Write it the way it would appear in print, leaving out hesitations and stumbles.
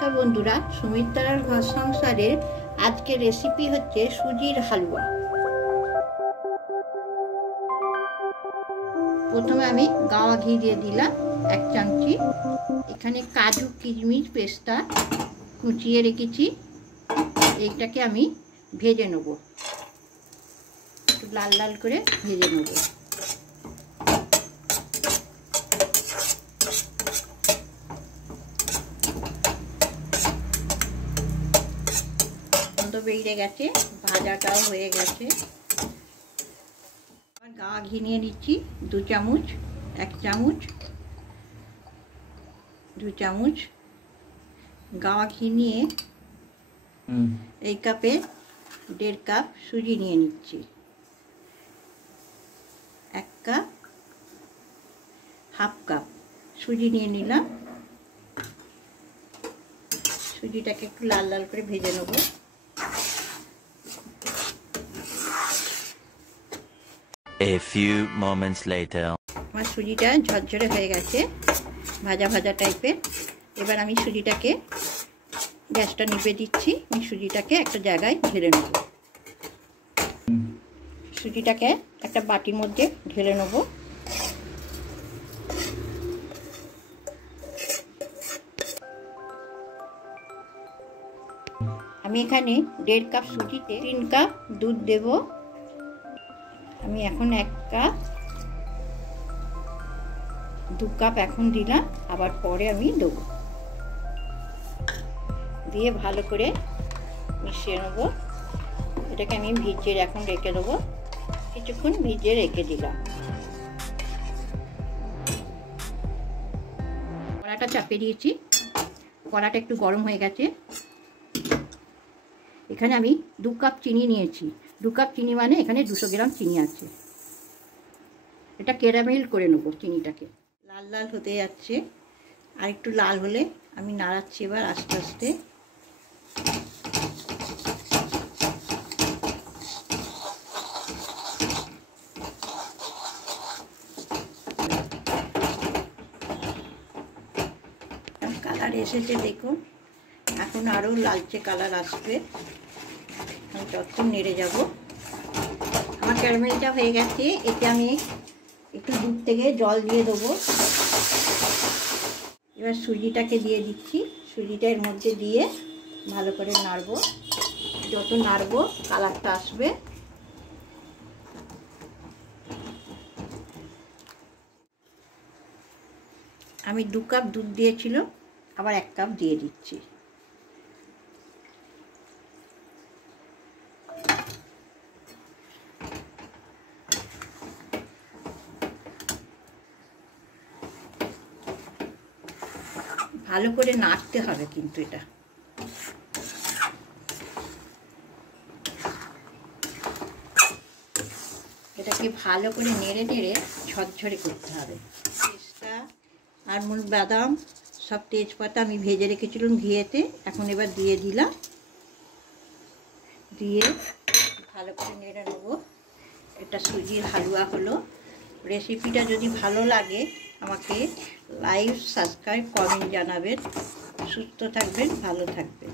নমস্কার বন্ধুরা, সুমিত্রার ঘর সংসারের আজকের রেসিপি হচ্ছে সুজির হালুয়া। প্রথমে আমি গাওয়া ঘি দিয়ে দিলাম 1 চামচি। এখানে কাজু কিশমিশ পেস্তা কুচিয়ে রেখেছি, এইটাকে আমি ভেজে নেব, একটু লাল লাল করে ভেজে নেব। বেড়ে গেছে, ভাজাটাও হয়ে গেছে। গাওয়া ঘি নিয়ে নিচ্ছি 2 চামচ, 1 চামচ, 2 চামচ গাওয়া ঘি নিয়ে এই কাপে 1.5 কাপ সুজি নিয়ে নিচ্ছি। 1 কাপ, হাফ কাপ সুজি নিয়ে নিলাম। সুজিটাকে একটু লাল লাল করে ভেজে নেব। A few moments later. আমার সুজিটা ঝরঝরে হয়ে গেছে, ভাজা ভাজা টাইপের। এবার আমি সুজিটাকে গ্যাসটা নিভে দিচ্ছি। আমি সুজিটাকে একটা জায়গায় ঢেলে নেব। সুজিটাকে একটা বাটির মধ্যে ঢেলে নেব। আমি এখানে 1.5 কাপ সুজিতে 3 কাপ দুধ দেব। আমি এখন 1 কাপ, 2 কাপ এখন দিলাম, আবার পরে আমি দেবো। দিয়ে ভালো করে মিশিয়ে নেবো। এটাকে আমি ভিজিয়ে এখন রেখে দেবো। কিছুক্ষণ ভিজিয়ে রেখে দিলাম। কড়াটা চাপিয়ে দিয়েছি। কড়াটা একটু গরম হয়ে গেছে। এখানে আমি 2 কাপ চিনি নিয়েছি। 2 কাপ চিনি মানে এখানে 200 গ্রাম চিনি আছে। এটা ক্যারামেল করে নেব। চিনিটাকে লাল লাল হতে যাচ্ছে, আর একটু লাল হলে আমি নাড়াচ্ছি এবার আস্তে আস্তে। কালার এসেছে দেখুন, এখন আরও লালচে কালার আসবে। আমি যতক্ষণ নেড়ে যাব। আমার ক্যারামেলটা হয়ে গেছে। এতে আমি একটু দুধ থেকে জল দিয়ে দেবো। এবার সুজিটাকে দিয়ে দিচ্ছি। সুজিটা এর মধ্যে দিয়ে ভালো করে নাড়বো। যত নাড়বো কালারটা আসবে। আমি 2 কাপ দুধ দিয়েছিল, আবার 1 কাপ দিয়ে দিচ্ছি। ভালো করে নাড়তে হবে কিন্তু এটা। এটাকে ভালো করে নেড়ে নেড়ে ঝরঝরে করতে হবে। পেস্তা আর বাদাম সব তেজপাতা আমি ভেজে রেখেছিলাম ঘিয়েতে, এখন এবার দিয়ে দিলাম। দিয়ে ভালো করে নেড়ে নেব। এটা সুজির হালুয়া হলো। রেসিপিটা যদি ভালো লাগে আমাকে লাইক, সাবস্ক্রাইব, কমেন্ট জানাবেন। সুস্থ থাকবেন, ভালো থাকবেন।